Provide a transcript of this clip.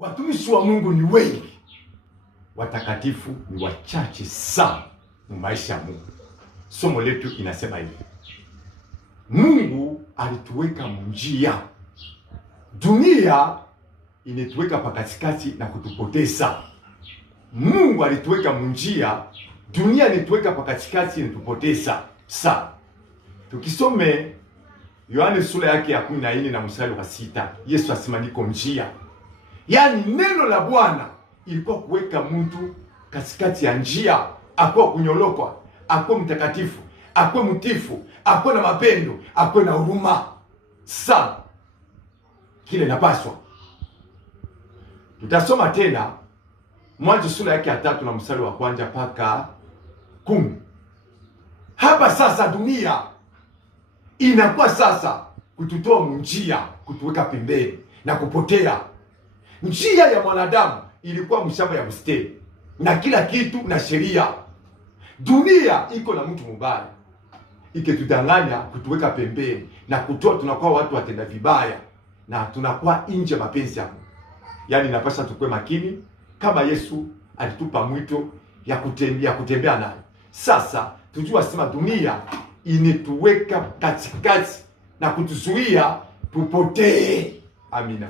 Watumishi wa Mungu ni wengi, watakatifu ni wachache sana mu maisha ya Mungu. Somo letu inasema hivi: Mungu alituweka njia, dunia inetuweka pakatikati na kutupoteza. Mungu alituweka njia, dunia inetuweka pakatikati na kutupoteza. Sa tukisome Yohane sura yake ya 14 na mstari wa 6, Yesu asema niko njia. Yaani neno la Bwana ilikuwa kuweka mtu katikati ya njia, akuwa kunyolokwa, akuwa mtakatifu, akuwa mtifu, akuwa na mapendo, akuwa na huruma. Sa kile napaswa tutasoma tena Mwanzo sura yake ya 3 na mstari wa 1 mpaka 10. Hapa sasa dunia inakuwa sasa kututoa njia, kutuweka pembeni na kupotea. Njia ya mwanadamu ilikuwa mshamba ya mstari na kila kitu na sheria. Dunia iko na mtu mbaya, ikitudanganya, kutuweka pembeni na kutoa, tunakuwa watu watenda vibaya na tunakuwa nje mapenzi ya Mungu. Yaani napaswa tukue makini kama Yesu alitupa mwito ya kutembea naye. Sasa tujua sema dunia inetuweka katikati na kutuzuia tupotee. Amina.